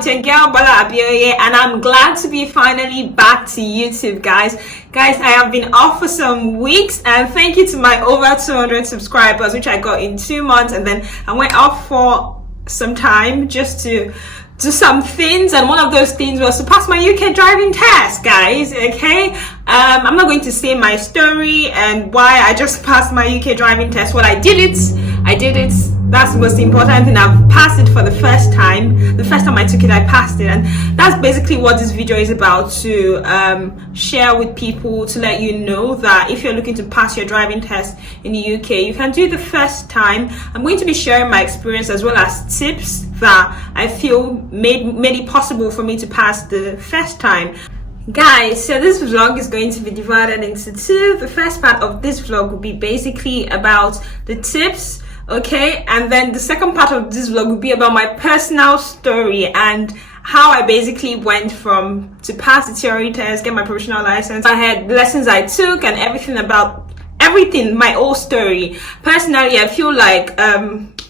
It's your girl Bola Abioye, and I'm glad to be finally back to YouTube, guys. I have been off for some weeks, and thank you to my over 200 subscribers, which I got in 2 months, and then I went off for some time just to do some things, and one of those things was to pass my UK driving test, guys. Okay, I'm not going to say my story and why I just passed my UK driving test. Well, I did it. That's the most important thing. I've passed it for the first time. The first time I took it, I passed it, and that's basically what this video is about, to share with people, to let you know that if you're looking to pass your driving test in the UK, you can do it the first time. I'm going to be sharing my experience as well as tips that I feel made it possible for me to pass the first time. Guys, so this vlog is going to be divided into two. The first part of this vlog will be basically about the tips, okay, and then the second part of this vlog will be about my personal story and how I basically went from to pass the theory test, get my professional license. I had lessons I took and everything, my whole story. Personally, I feel like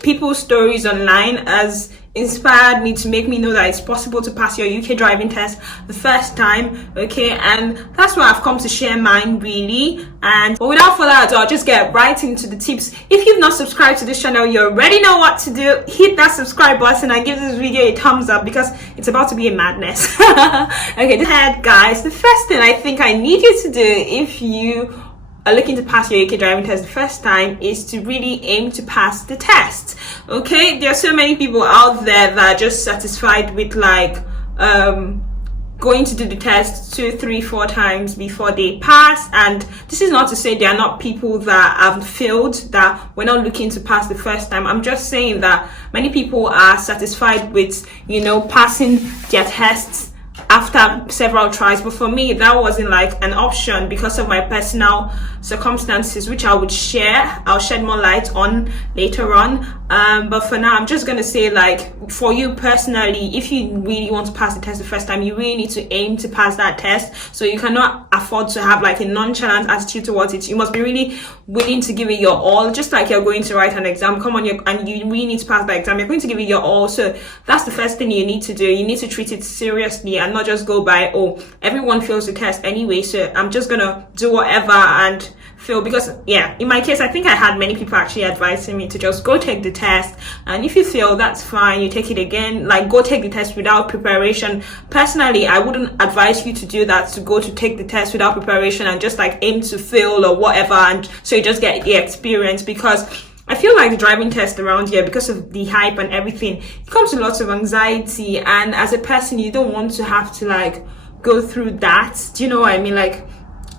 people's stories online has inspired me to make me know that it's possible to pass your UK driving test the first time, okay, and that's why I've come to share mine, really. And but without further ado, I'll just get right into the tips. If you've not subscribed to this channel, you already know what to do. Hit that subscribe button and give this video a thumbs up because it's about to be a madness. Okay, ahead, guys. The first thing I think I need you to do if you are looking to pass your UK driving test the first time is to really aim to pass the test. Okay, there are so many people out there that are just satisfied with like going to do the test 2, 3, 4 times before they pass. And this is not to say there are not people that have failed, that we're not looking to pass the first time. I'm just saying that many people are satisfied with, you know, passing their tests after several tries, but for me that wasn't like an option because of my personal circumstances, which I'll shed more light on later on. But for now, I'm just gonna say, like, for you personally, if you really want to pass the test the first time, you really need to aim to pass that test. So you cannot afford to have like a nonchalant attitude towards it. You must be really willing to give it your all, just like you're going to write an exam. Come on, and you really need to pass the exam. You're going to give it your all. So that's the first thing you need to do. You need to treat it seriously and not just go by, oh, everyone fails the test anyway, so I'm just gonna do whatever and fail. Because yeah, in my case, I think I had many people actually advising me to just go take the test, and if you fail, that's fine, you take it again. Like, go take the test without preparation. Personally, I wouldn't advise you to do that, to go to take the test without preparation and just like aim to fail or whatever, and so you just get the experience. Because I feel like the driving test around here, because of the hype and everything, it comes with lots of anxiety, and as a person, you don't want to have to like go through that. Do you know what I mean? Like,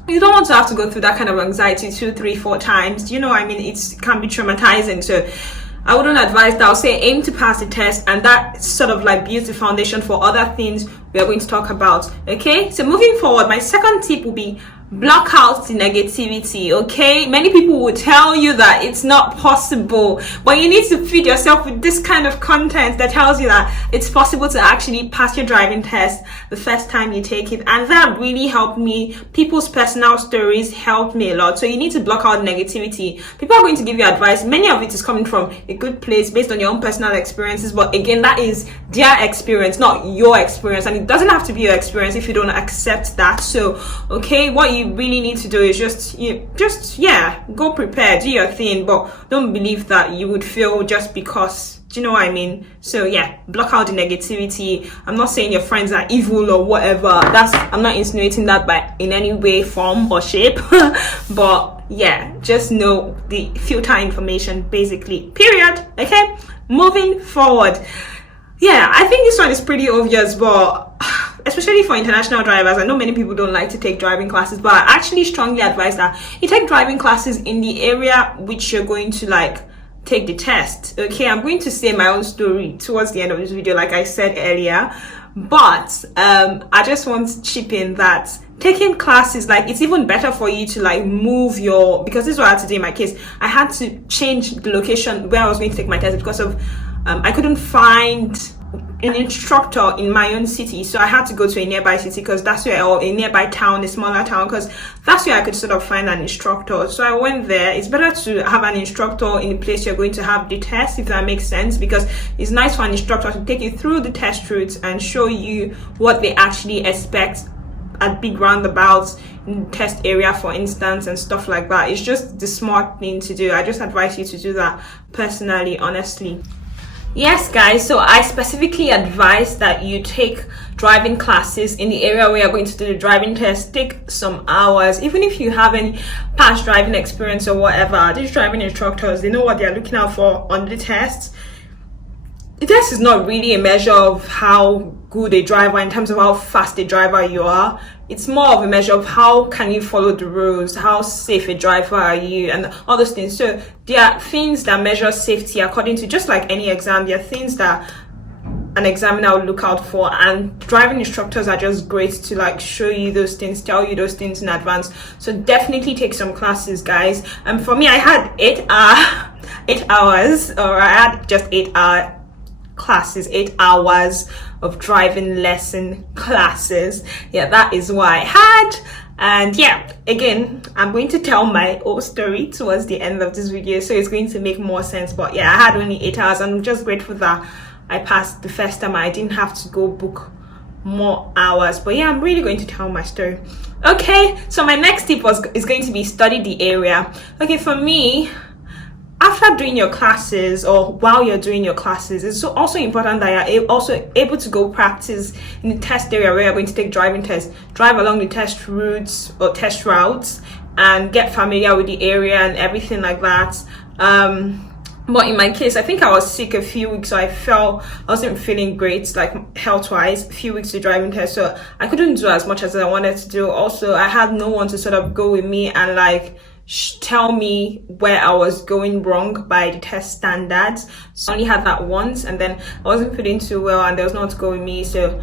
you don't want to have to go through that kind of anxiety 2, 3, 4 times. Do you know what I mean? It can be traumatizing. So I wouldn't advise that. I'll say aim to pass the test, and that sort of like builds the foundation for other things we are going to talk about. Okay, so moving forward, my second tip will be block out the negativity. Okay, many people will tell you that it's not possible, but you need to feed yourself with this kind of content that tells you that it's possible to actually pass your driving test the first time you take it. And that really helped me. People's personal stories helped me a lot. So you need to block out negativity. People are going to give you advice. Many of it is coming from a good place based on your own personal experiences, but again, that is their experience, not your experience, and it doesn't have to be your experience if you don't accept that. So okay, what you really need to do is just go prepared, do your thing, but don't believe that you would fail just because. Do you know what I mean? So yeah, block out the negativity. I'm not saying your friends are evil or whatever. I'm not insinuating that by in any way, form or shape. But yeah, just know the filter information, basically, period. Okay, moving forward. Yeah, I think this one is pretty obvious, but especially for international drivers, I know many people don't like to take driving classes, but I actually strongly advise that you take driving classes in the area which you're going to like take the test. Okay, I'm going to say my own story towards the end of this video, like I said earlier, but I just want to chip in that taking classes, like, it's even better for you to like move your, because this is what I had to do in my case. I had to change the location where I was going to take my test because of I couldn't find an instructor in my own city, so I had to go to a nearby city because that's where, or a nearby town, a smaller town, because that's where I could sort of find an instructor. So I went there. It's better to have an instructor in the place you're going to have the test, if that makes sense, because it's nice for an instructor to take you through the test routes and show you what they actually expect at big roundabouts in the test area, for instance, and stuff like that. It's just the smart thing to do. I just advise you to do that personally, honestly. Yes, guys, so I specifically advise that you take driving classes in the area where you're going to do the driving test. Take some hours, even if you have any past driving experience or whatever. These driving instructors, they know what they're looking out for on the tests. The test is not really a measure of how good a driver, in terms of how fast a driver you are. It's more of a measure of how can you follow the rules, how safe a driver are you, and all those things. So there are things that measure safety according to, just like any exam, there are things that an examiner will look out for, and driving instructors are just great to like show you those things, tell you those things in advance. So definitely take some classes, guys. And for me, I had 8 hours, or I had just 8 classes, 8 hours of driving lesson classes. Yeah, that is what I had. And yeah, again, I'm going to tell my whole story towards the end of this video, so it's going to make more sense. But yeah, I had only 8 hours, and I'm just grateful that I passed the first time. I didn't have to go book more hours. But yeah, I'm really going to tell my story. Okay, so my next tip is going to be study the area. Okay, for me, after doing your classes, or while you're doing your classes, it's also important that you're also able to go practice in the test area where you're going to take driving tests. Drive along the test routes or test routes and get familiar with the area and everything like that. But in my case, I think I was sick a few weeks, so I wasn't feeling great, like health-wise, a few weeks to driving test, so I couldn't do as much as I wanted to do. Also, I had no one to sort of go with me and like tell me where I was going wrong by the test standards. So I only had that once, and then I wasn't feeling too well, and there was no one to go with me. So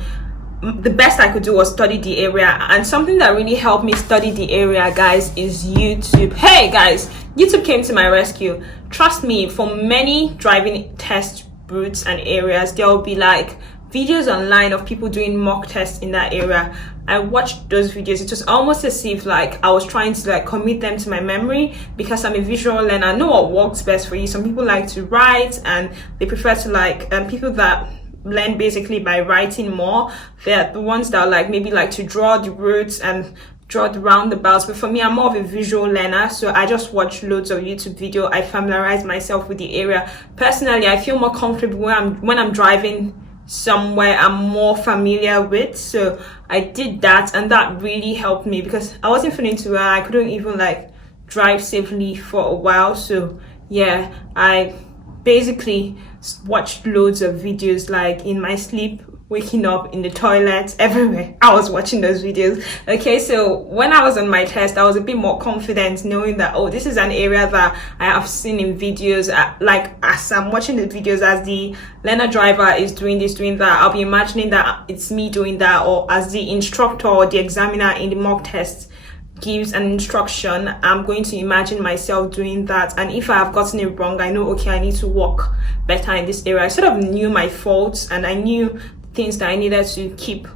the best I could do was study the area. And something that really helped me study the area, guys, is YouTube. Hey guys, YouTube came to my rescue. Trust me, for many driving test routes and areas, there will be like videos online of people doing mock tests in that area. I watched those videos. It was almost as if like I was trying to like commit them to my memory, because I'm a visual learner. I know what works best for you. Some people like to write, and they prefer to like people that learn basically by writing more. They're the ones that like maybe like to draw the routes and draw the roundabouts. But for me, I'm more of a visual learner, so I just watch loads of YouTube video. I familiarize myself with the area. Personally, I feel more comfortable when I'm driving somewhere I'm more familiar with. So I did that, and that really helped me because I wasn't feeling too well. I couldn't even like drive safely for a while. So yeah, I basically watched loads of videos, like in my sleep, waking up, in the toilets, everywhere. I was watching those videos. Okay, so when I was on my test, I was a bit more confident knowing that, oh, this is an area that I have seen in videos. Like as I'm watching the videos, as the learner driver is doing this, doing that, I'll be imagining that it's me doing that, or as the instructor or the examiner in the mock test gives an instruction, I'm going to imagine myself doing that. And if I have gotten it wrong, I know, okay, I need to work better in this area. I sort of knew my faults, and I knew things that I needed to keep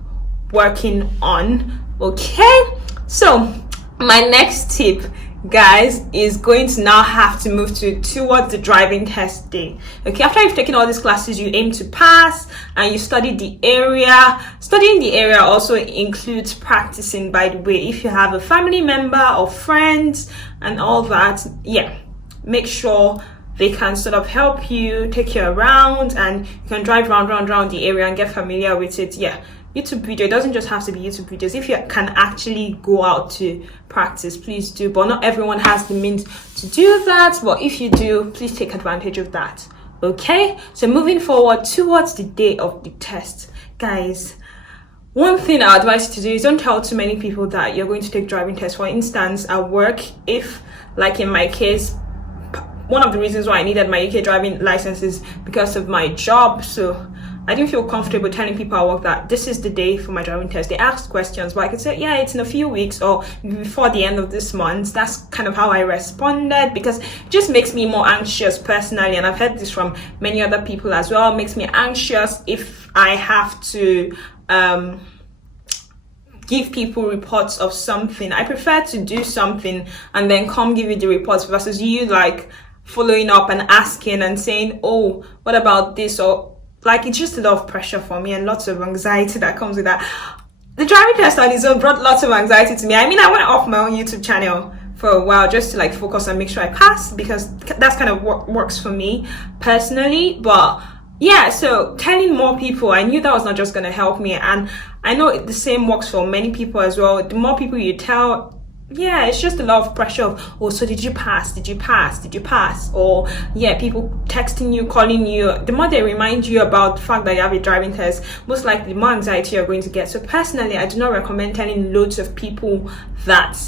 working on. Okay, so my next tip, guys, is going to now have to move towards the driving test day. Okay, after you've taken all these classes, you aim to pass, and you study the area. Studying the area also includes practicing, by the way. If you have a family member or friends and all that, yeah, make sure they can sort of help you, take you around, and you can drive around the area and get familiar with it. Yeah, YouTube video, it doesn't just have to be YouTube videos. If you can actually go out to practice, please do. But not everyone has the means to do that. But if you do, please take advantage of that. Okay, so moving forward towards the day of the test, guys, one thing I advise you to do is don't tell too many people that you're going to take driving tests. For instance, at work, if like in my case, one of the reasons why I needed my UK driving license is because of my job. So I didn't feel comfortable telling people at work that this is the day for my driving test. They asked questions, but I could say, yeah, it's in a few weeks or before the end of this month. That's kind of how I responded, because it just makes me more anxious personally. And I've heard this from many other people as well. It makes me anxious if I have to give people reports of something. I prefer to do something and then come give you the reports versus you like following up and asking and saying, oh, what about this? Or like, it's just a lot of pressure for me and lots of anxiety that comes with that. The driving test on its own brought lots of anxiety to me. I mean, I went off my own YouTube channel for a while just to like focus and make sure I pass, because that's kind of what works for me personally. But yeah, so telling more people, I knew that was not just going to help me, and I know the same works for many people as well. The more people you tell, yeah, it's just a lot of pressure of, oh, so did you pass? Did you pass? Did you pass? Or yeah, people texting you, calling you. The more they remind you about the fact that you have a driving test, most likely the more anxiety you're going to get. So personally, I do not recommend telling loads of people that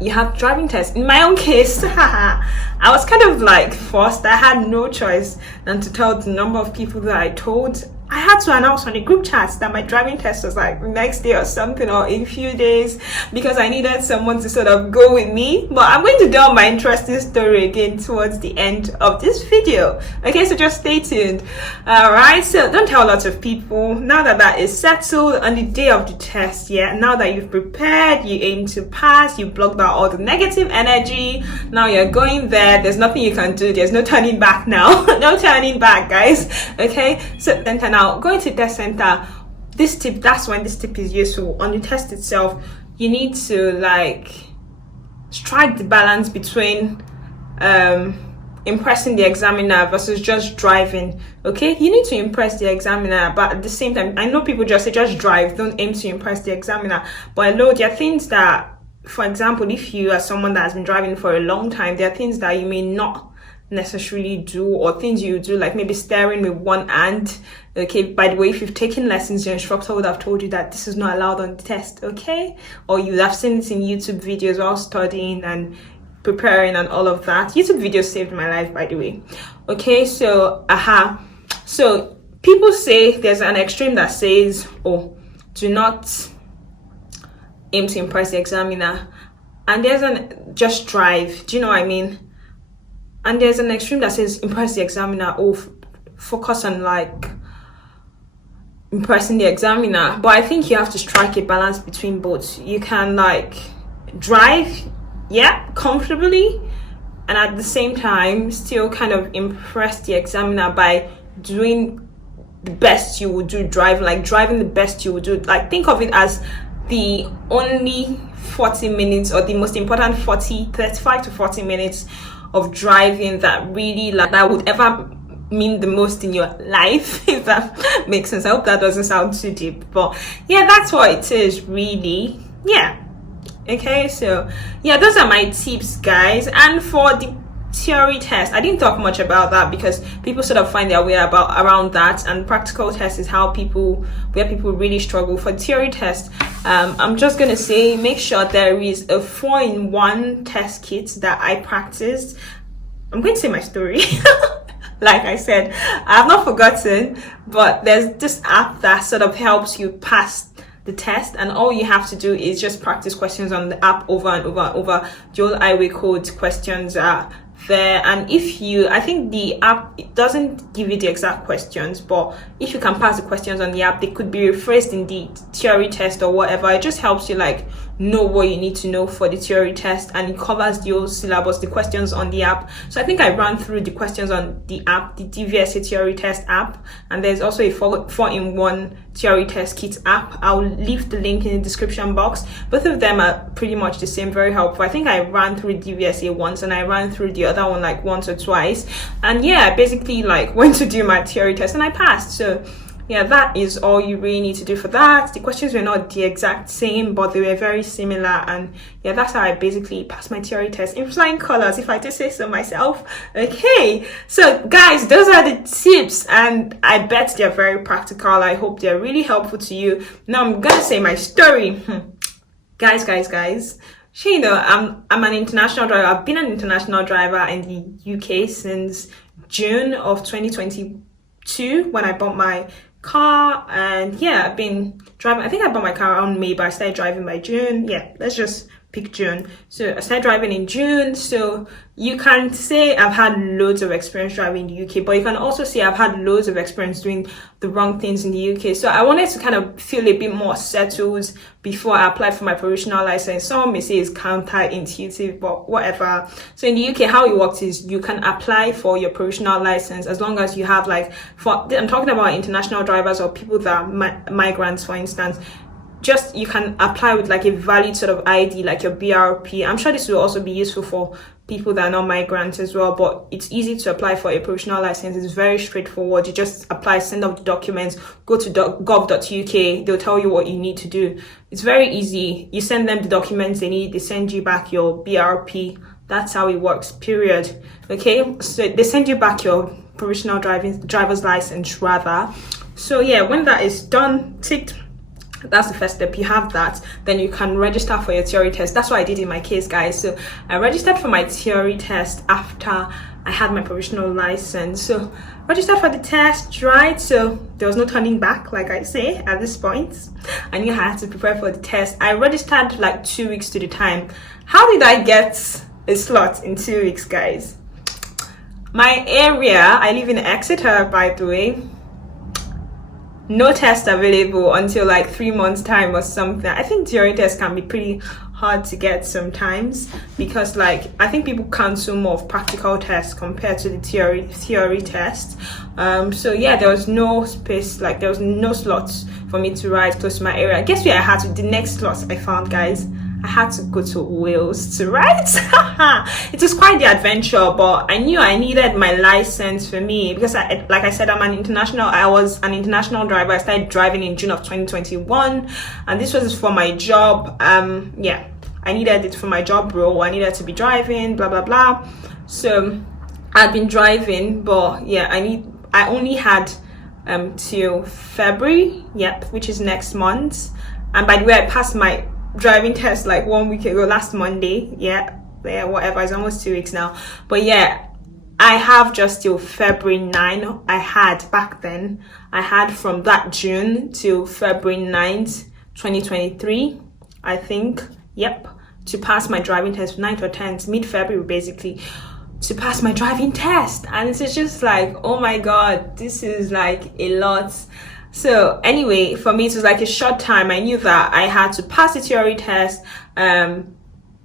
you have driving tests. In my own case, I was kind of like forced. I had no choice than to tell the number of people that I told. I had to announce on the group chat that my driving test was like next day or something, or in a few days, because I needed someone to sort of go with me. But I'm going to tell my interesting story again towards the end of this video. Okay, so just stay tuned. All right, so don't tell lots of people. Now that that is settled, on the day of the test, yeah, now that you've prepared, you aim to pass, you blocked out all the negative energy. Now you're going there. There's nothing you can do. There's no turning back now. No turning back, guys. Okay, so then now going to test center, this tip, that's when this tip is useful. On the test itself, you need to like strike the balance between impressing the examiner versus just driving. Okay, you need to impress the examiner, but at the same time, I know people just say just drive, don't aim to impress the examiner. But I know there are things that, for example, if you are someone that has been driving for a long time, there are things that you may not necessarily do, or things you do, like maybe steering with one hand. Okay, by the way, if you've taken lessons, your instructor would have told you that this is not allowed on the test. Okay, or you have seen it in YouTube videos while studying and preparing and all of that. YouTube videos saved my life, by the way. Okay, so so people say there's an extreme that says, oh, do not aim to impress the examiner, and there's an just drive. Do you know what I mean? And there's an extreme that says impress the examiner, or focus on like impressing the examiner. But I think you have to strike a balance between both. You can like drive, yeah, comfortably, and at the same time still kind of impress the examiner by doing the best you would do driving, like driving the best you would do. Like think of it as the only 40 minutes, or the most important 35 to 40 minutes of driving that really like that would ever mean the most in your life, if that makes sense. I hope that doesn't sound too deep, but yeah, that's what it is really. Yeah, okay, so yeah, those are my tips, guys. And for the theory test, I didn't talk much about that because people sort of find their way around that, and practical test is where people really struggle. For theory test, I'm just gonna say make sure there is a 4-in-1 test kit that I practiced. I'm going to say my story. Like I said, I have not forgotten, but there's this app that sort of helps you pass the test, and all you have to do is just practice questions on the app over and over and over. The old highway code questions are there, and if you, I think the app, it doesn't give you the exact questions, but if you can pass the questions on the app, they could be rephrased in the theory test or whatever. It just helps you like know what you need to know for the theory test, and it covers the whole syllabus, the questions on the app. So I think I ran through the questions on the app, the DVSA theory test app, and there's also a 4-in-1 theory test kit app. I'll leave the link in the description box. Both of them are pretty much the same, very helpful. I think I ran through DVSA once and I ran through the other one like once or twice, and yeah, I basically like went to do my theory test and I passed. So yeah, that is all you really need to do for that. The questions were not the exact same, but they were very similar, and yeah, that's how I basically passed my theory test in flying colors, if I do say so myself. Okay, so guys, those are the tips, and I bet they're very practical. I hope they're really helpful to you. Now I'm gonna say my story. Guys, you know, I'm an international driver. I've been an international driver in the UK since June of 2022 when I bought my car. And yeah, I've been driving. I think I bought my car around May, but I started driving by June. Yeah, let's just pick June. So I started driving in June. So you can say I've had loads of experience driving in the UK, but you can also say I've had loads of experience doing the wrong things in the UK. So I wanted to kind of feel a bit more settled before I applied for my provisional license. Some may say it's counterintuitive, but whatever. So in the UK, how it works is you can apply for your provisional license as long as you have I'm talking about international drivers or people that are migrants, for instance. Just you can apply with like a valid sort of ID, like your BRP. I'm sure this will also be useful for people that are not migrants as well, but it's easy to apply for a provisional license. It's very straightforward. You just apply, send off the documents, go to gov.uk. They'll tell you what you need to do. It's very easy. You send them the documents they need, they send you back your BRP. That's how it works, period. Okay, so they send you back your provisional driver's license rather. So yeah, when that is done, ticked, that's the first step. You have that, then you can register for your theory test. That's what I did in my case, guys. So I registered for my theory test after I had my provisional license. So registered for the test, right? So there was no turning back, like I say at this point. I knew I had to prepare for the test. I registered like 2 weeks to the time. How did I get a slot in 2 weeks, guys? My area, I live in Exeter, by the way. No test available until like 3 months time or something. I think theory tests can be pretty hard to get sometimes because like I think people cancel more of practical tests compared to the theory test. So yeah, there was no space, like there was no slots for me to ride close to my area. Guess where I had to, the next slots I found, guys, I had to go to Wales to ride. It was quite the adventure, but I knew I needed my license for me because like I said, I was an international driver. I started driving in June of 2021 and this was for my job. Yeah, I needed it for my job role. I needed to be driving, blah blah blah. So I've been driving, but yeah, I only had till February, yep, which is next month. And by the way, I passed my driving test like 1 week ago, last Monday. Yeah, whatever, it's almost 2 weeks now. But yeah, I have just till February 9. I had from that June till February 9th 2023, I think, yep, to pass my driving test, 9th or 10th, mid-February basically, to pass my driving test. And it's just like, oh my god, this is like a lot. So anyway, for me, it was like a short time. I knew that I had to pass the theory test,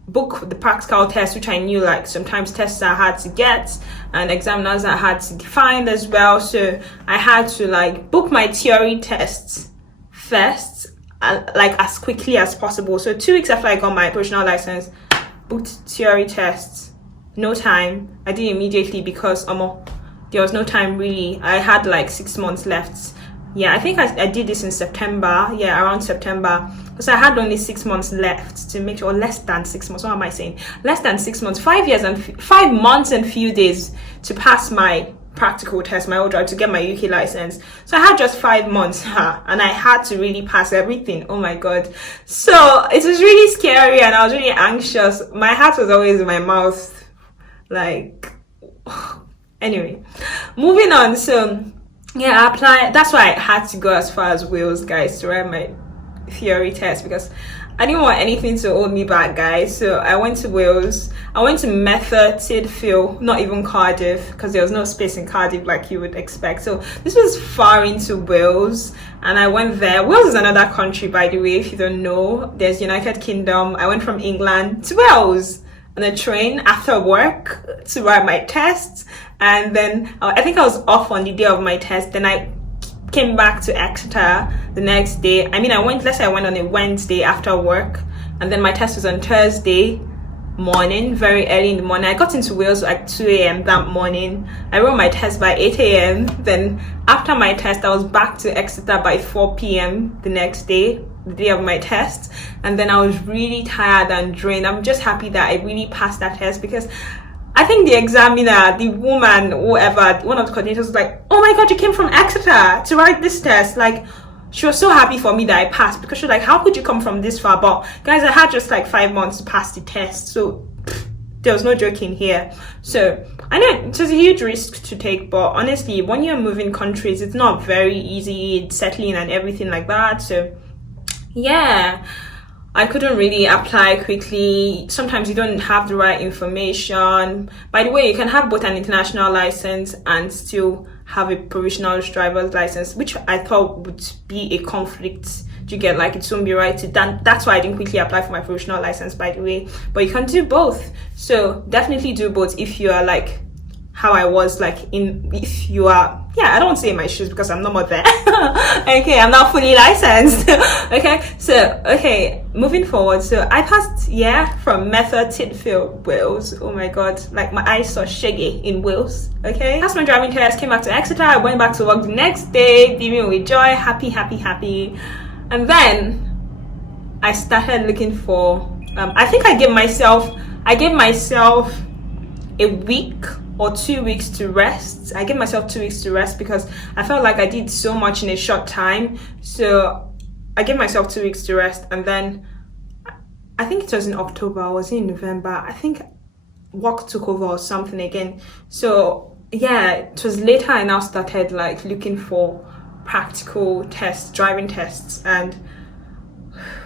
book the practical test, which I knew like sometimes tests I had to get and examiners I had to find as well. So I had to like book my theory tests first, like as quickly as possible. So 2 weeks after I got my provisional license, booked theory tests. No time. I did immediately because there was no time really. I had like 6 months left. Yeah, I think I did this in September. Yeah, around September. Because I had only 6 months left to make sure, or less than 6 months. What am I saying? Less than 6 months, 5 years and 5 months and few days to pass my practical test, my old drive, to get my UK license. So I had just 5 months, and I had to really pass everything. Oh my god. So it was really scary and I was really anxious. My heart was always in my mouth. Like, anyway, moving on. So yeah, I applied. That's why I had to go as far as Wales, guys, to write my theory test because I didn't want anything to hold me back, guys. So I went to Wales. I went to Merthyr Tydfil, not even Cardiff, because there was no space in Cardiff like you would expect. So this was far into Wales, and I went there. Wales is another country, by the way, if you don't know. There's United Kingdom. I went from England to Wales on a train after work to write my tests. And then I think I was off on the day of my test. Then I came back to Exeter the next day. I mean, I went on a Wednesday after work, and then my test was on Thursday morning, very early in the morning. I got into Wales at 2 a.m. that morning. I wrote my test by 8 a.m. Then after my test, I was back to Exeter by 4 p.m. the next day, the day of my test. And then I was really tired and drained. I'm just happy that I really passed that test because I think the examiner, the woman, whoever, one of the coordinators was like, oh my god, you came from Exeter to write this test. Like, she was so happy for me that I passed because she was like, how could you come from this far? But guys, I had just like 5 months to pass the test. So there was no joking here. So I know it was a huge risk to take, but honestly, when you're moving countries, it's not very easy settling and everything like that. So yeah, I couldn't really apply quickly. Sometimes you don't have the right information. By the way, you can have both an international license and still have a provisional driver's license, which I thought would be a conflict. Do you get, like, it won't be right to that's why I didn't quickly apply for my provisional license, by the way. But you can do both, so definitely do both if you are like how I was, like, if you are, yeah, I don't want to say in my shoes because I'm not more there. Okay, I'm not fully licensed. Okay, moving forward. So I passed, from Merthyr Tydfil, Wales. Oh my god, like my eyes saw shaggy in Wales. Okay, passed my driving test, came back to Exeter. I went back to work the next day, beaming with joy, happy. And then I started looking for, I think I gave myself a week or 2 weeks to rest. I gave myself 2 weeks to rest because I felt like I did so much in a short time. So I gave myself 2 weeks to rest, and then I think it was in October, or was it in November? I think work took over or something again. So yeah, it was later I now started like looking for practical tests, driving tests, and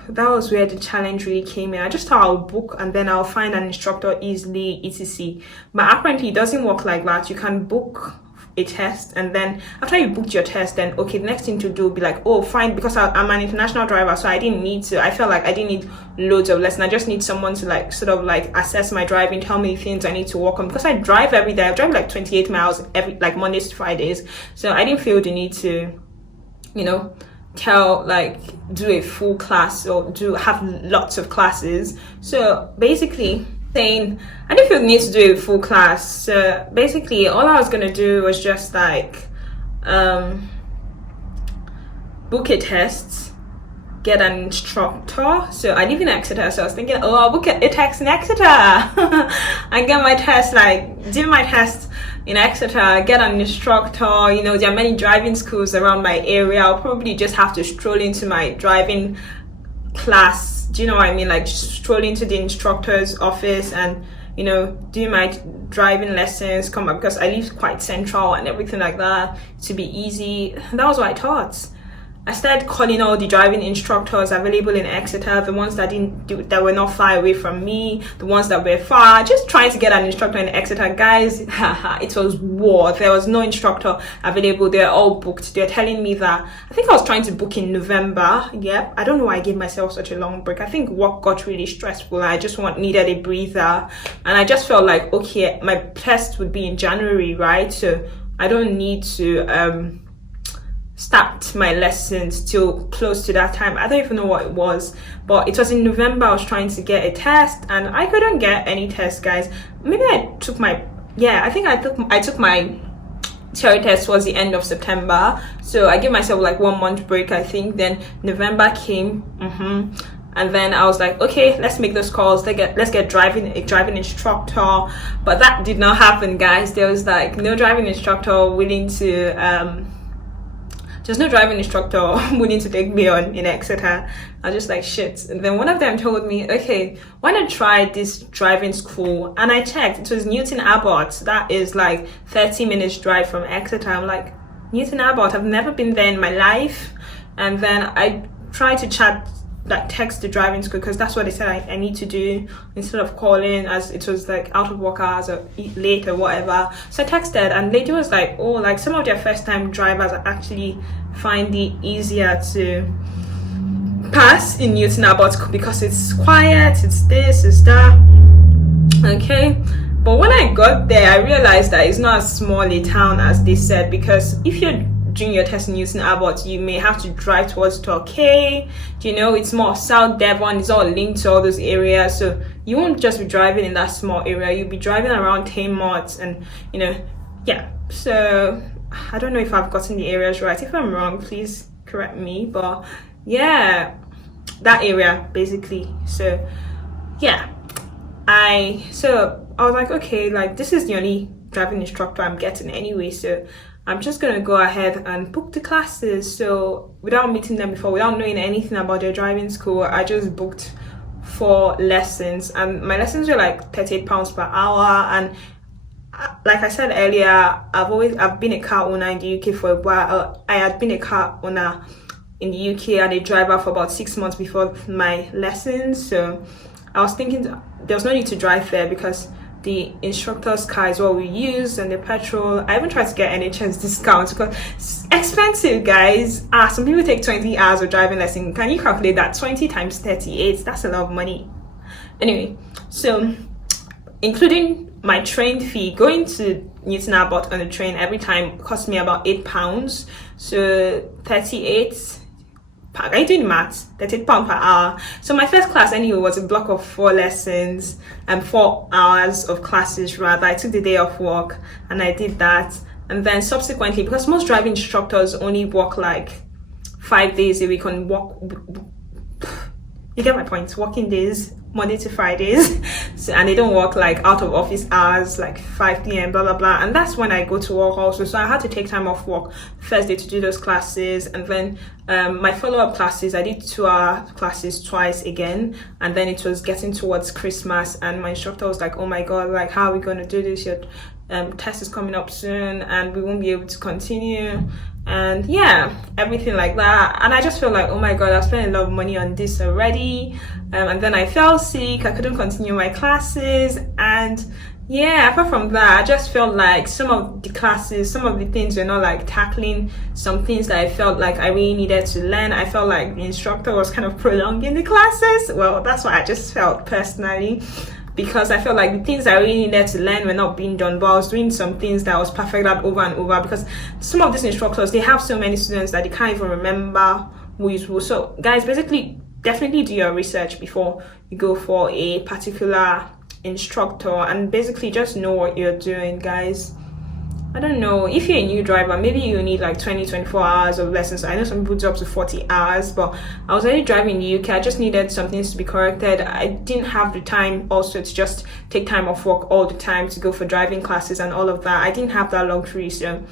that was where the challenge really came in. I just thought I'll book and then I'll find an instructor easily, etc. But apparently it doesn't work like that. You can book a test, and then after you booked your test, then okay, the next thing to do will be like, oh fine, because I'm an international driver, so I felt like I didn't need loads of lessons. I just need someone to like sort of like assess my driving, tell me things I need to work on, because I drive every day. I drive like 28 miles every, like, Mondays to Fridays, so I didn't feel the need to, you know, do a full class or have lots of classes. So basically saying I didn't feel the need to do a full class. So basically all I was gonna do was just like book a test, get an instructor. So I live in Exeter, so I was thinking, oh, I'll book a test in Exeter and get my test, like do my test in Exeter, get an instructor. You know, there are many driving schools around my area. I'll probably just have to stroll into my driving class. Do you know what I mean? Like stroll into the instructor's office and, you know, do my driving lessons, come back, because I live quite central and everything like that, to be easy. That was what I thought. I started calling all the driving instructors available in Exeter, the ones that that were not far away from me, the ones that were far, just trying to get an instructor in Exeter. Guys, it was war. There was no instructor available. They're all booked. They're telling me that, I think I was trying to book in November. Yep. I don't know why I gave myself such a long break. I think work got really stressful. I just needed a breather. And I just felt like, okay, my test would be in January, right? So I don't need to start my lessons till close to that time. I don't even know what it was, but it was in November. I was trying to get a test and I couldn't get any test, guys. Maybe I took my I took my theory test towards the end of September, so I gave myself like 1 month break, I think. Then November came, and then I was like, okay, let's make those calls. Let's get a driving instructor. But that did not happen, guys. There was like no driving instructor willing to there's no driving instructor willing to take me on in Exeter. I was just like, shit. And then one of them told me, okay, why not try this driving school? And I checked, it was Newton Abbot. That is like 30 minutes drive from Exeter. I'm like, Newton Abbot, I've never been there in my life. And then I tried to text the driving school, because that's what they said I need to do instead of calling, as it was like out of work hours or late or whatever. So I texted, and lady was like, oh, like some of their first time drivers actually find it easier to pass in Newton Abbot because it's quiet, it's this, it's that. Okay, but when I got there, I realized that it's not as small a town as they said, because if you're doing your test in Newton Abbot, you may have to drive towards Torquay. You know, it's more South Devon, it's all linked to all those areas, so you won't just be driving in that small area, you'll be driving around Taynemouth, and you know, yeah. So I don't know if I've gotten the areas right. If I'm wrong, please correct me, but yeah, that area basically. So yeah, I was like, okay, like this is the only driving instructor I'm getting anyway, so I'm just gonna go ahead and book the classes. So without meeting them before, without knowing anything about their driving school, I just booked 4 lessons, and my lessons were like £38 per hour. And like I said earlier, I've been a car owner in the UK for a while. I had been a car owner in the UK and a driver for about 6 months before my lessons, so I was thinking there was no need to drive there because the instructor's car is what we use, and the petrol. I even tried to get NHS discounts because it's expensive, guys. Some people take 20 hours of driving lesson. Can you calculate that? 20 times 38, that's a lot of money. Anyway, so including my train fee, going to Newton Abbot on the train every time cost me about £8. So 38, are you doing maths? £38 per hour. So my first class anyway was a block of 4 lessons and 4 hours of classes rather. I took the day off work and I did that. And then subsequently, because most driving instructors only work like 5 days a week on you get my point, working days, Monday to Fridays. So, and they don't work like out of office hours, like 5 p.m, blah, blah, blah. And that's when I go to work also. So I had to take time off work first day to do those classes. And then my follow-up classes, I did 2-hour classes twice again. And then it was getting towards Christmas. And my instructor was like, oh my God, like, how are we going to do this? Your test is coming up soon and we won't be able to continue. And yeah, everything like that. And I just felt like, oh my God, I've spent a lot of money on this already. And then I fell sick, I couldn't continue my classes. And yeah, apart from that, I just felt like some of the classes, some of the things were not like tackling some things that I felt like I really needed to learn. I felt like the instructor was kind of prolonging the classes. Well, that's what I just felt personally, because I felt like the things I really needed to learn were not being done, but I was doing some things that I was perfect at over and over, because some of these instructors, they have so many students that they can't even remember who is who. So guys, basically, definitely do your research before you go for a particular instructor, and basically just know what you're doing, guys. I don't know, if you're a new driver, maybe you need like 24 hours of lessons. I know some people do up to 40 hours, but I was already driving in the UK. I just needed some things to be corrected. I didn't have the time also to just take time off work all the time to go for driving classes and all of that. I didn't have that luxury, so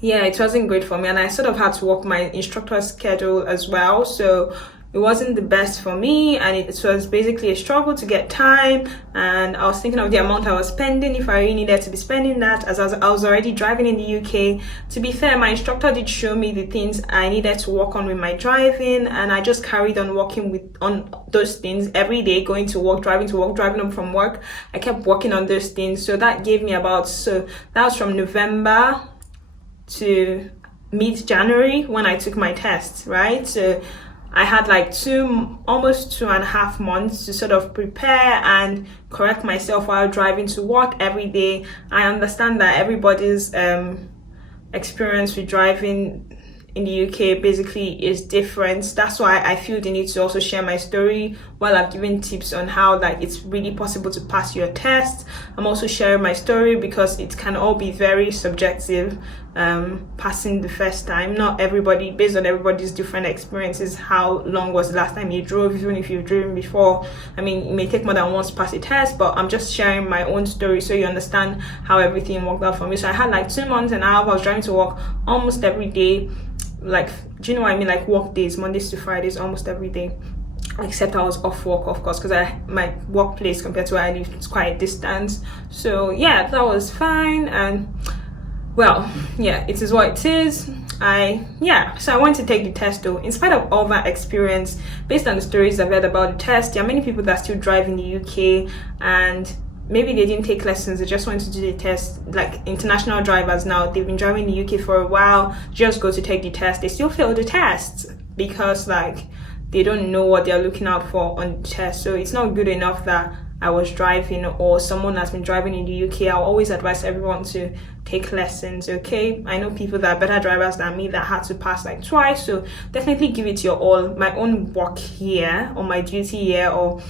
yeah, it wasn't great for me. And I sort of had to work my instructor's schedule as well, so it wasn't the best for me, and it was basically a struggle to get time. And I was thinking of the amount I was spending, if I really needed to be spending that, as I was already driving in the UK. To be fair, my instructor did show me the things I needed to work on with my driving, and I just carried on working on those things every day, going to work, driving home from work. I kept working on those things. So that gave me so that was from November to mid-January when I took my test, right? So I had like almost 2.5 months to sort of prepare and correct myself while driving to work every day. I understand that everybody's experience with driving in the UK basically is different. That's why I feel the need to also share my story while I've given tips on how like it's really possible to pass your test. I'm also sharing my story because it can all be very subjective, passing the first time. Not everybody, based on everybody's different experiences, how long was the last time you drove, even if you've driven before. I mean, it may take more than once to pass a test, but I'm just sharing my own story so you understand how everything worked out for me. So I had like 2 months and a half. I was driving to work almost every day. Like, do you know what I mean? Like work days, Mondays to Fridays, almost every day, except I was off work, of course, because my workplace compared to where I live is quite a distance. So yeah, that was fine. And well, yeah, it is what it is. So I went to take the test though. In spite of all that experience, based on the stories I've heard about the test, there are many people that still drive in the UK, and maybe they didn't take lessons, they just went to do the test. Like international drivers now, they've been driving in the UK for a while, just go to take the test. They still fail the test because like they don't know what they're looking out for on the test. So it's not good enough that I was driving or someone has been driving in the UK. I'll always advise everyone to take lessons, okay? I know people that are better drivers than me that had to pass like twice, so definitely give it your all. My own work here, or my duty here, or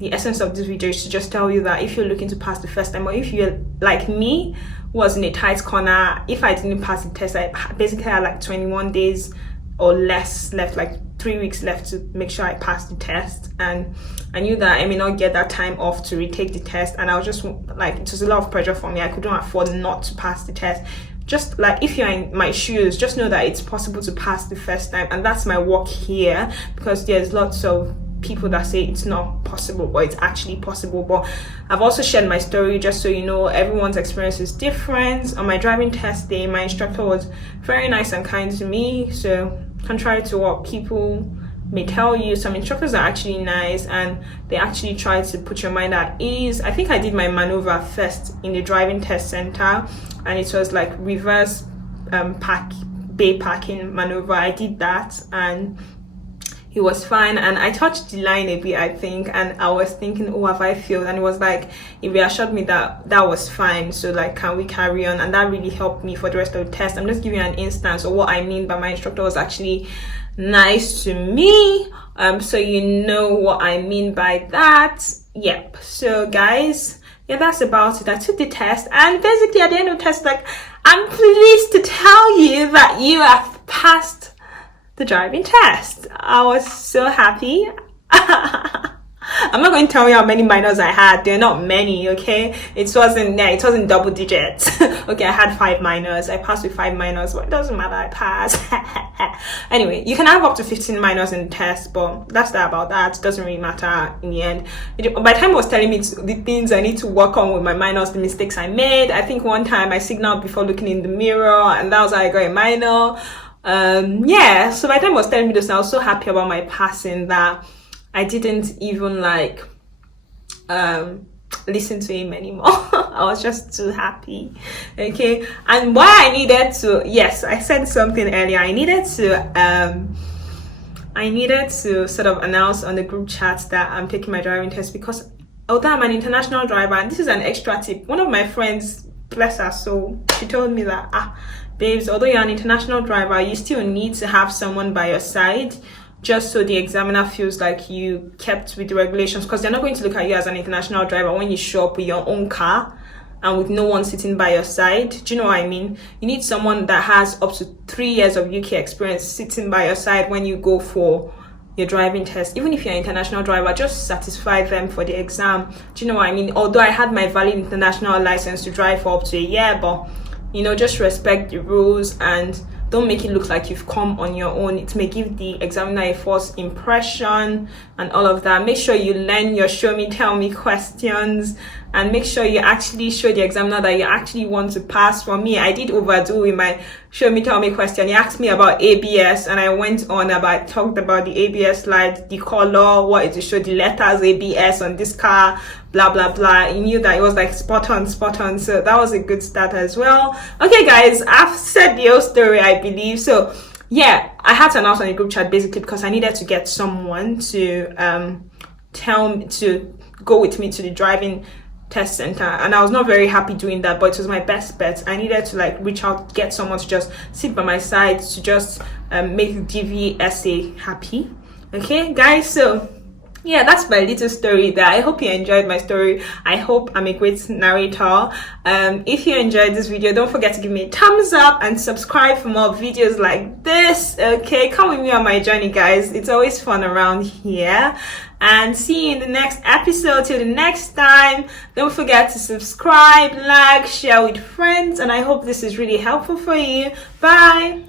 the essence of this video is to just tell you that if you're looking to pass the first time, or if you're like me, was in a tight corner, if I didn't pass the test, I basically had like 21 days or less left, like 3 weeks left to make sure I passed the test. And I knew that I may not get that time off to retake the test, and I was just like, it was a lot of pressure for me. I couldn't afford not to pass the test. Just like, if you're in my shoes, just know that it's possible to pass the first time. And that's my work here, because there's lots of people that say it's not possible, but it's actually possible. But I've also shared my story just so you know everyone's experience is different. On my driving test day, my instructor was very nice and kind to me. So contrary to what people may tell you, some instructors are actually nice and they actually try to put your mind at ease. I think I did my maneuver first in the driving test center, and it was like reverse bay parking maneuver. I did that and it was fine, and I touched the line a bit, I think, and I was thinking, oh, have I failed? And it was like, it reassured me that that was fine, so like, can we carry on? And that really helped me for the rest of the test. I'm just giving you an instance of what I mean by my instructor was actually nice to me, so you know what I mean by that. Yep. So guys, yeah, that's about it. I took the test, and basically at the end of the test, like, I'm pleased to tell you that you have passed the driving test. I was so happy. I'm not going to tell you how many minors I had. They're not many, okay? It wasn't double digits. Okay, I had 5 minors. I passed with 5 minors, but it doesn't matter, I passed. Anyway, you can have up to 15 minors in the test, but that's that about that. It doesn't really matter in the end. By the time it was telling me the things I need to work on with my minors, the mistakes I made, I think one time I signaled before looking in the mirror, and that was how I got a minor. Yeah, so by the time I was telling me this, I was so happy about my passing that I didn't even like listen to him anymore. I was just too happy. Okay, and why I needed to, yes, I said something earlier, I needed to sort of announce on the group chat that I'm taking my driving test, because although I'm an international driver, and this is an extra tip, one of my friends, bless her soul, she told me that babes, although you're an international driver, you still need to have someone by your side, just so the examiner feels like you kept with the regulations, because they're not going to look at you as an international driver when you show up with your own car and with no one sitting by your side. Do you know what I mean? You need someone that has up to 3 years of UK experience sitting by your side when you go for your driving test. Even if you're an international driver, just satisfy them for the exam. Do you know what I mean? Although I had my valid international license to drive for up to a year, but you know, just respect the rules and don't make it look like you've come on your own. It may give the examiner a false impression and all of that. Make sure you learn your show me, tell me questions, and make sure you actually show the examiner that you actually want to pass. For me, I did overdo in my show me, tell me question. He asked me about ABS, and I went on talked about the ABS light, the color, what it to show, the letters ABS on this car, blah blah blah. He knew that it was like spot on, so that was a good start as well. Okay guys, I've said the whole story, I believe. So yeah, I had to announce on the group chat basically because I needed to get someone to tell me to go with me to the driving test center, and I was not very happy doing that, but it was my best bet. I needed to like reach out, get someone to just sit by my side to just make DVSA happy. Okay guys, so yeah, that's my little story there. I hope you enjoyed my story. I hope I'm a great narrator. If you enjoyed this video, don't forget to give me a thumbs up and subscribe for more videos like this. Okay, come with me on my journey guys, it's always fun around here. And see you in the next episode. Till the next time, don't forget to subscribe, like, share with friends, and I hope this is really helpful for you. Bye.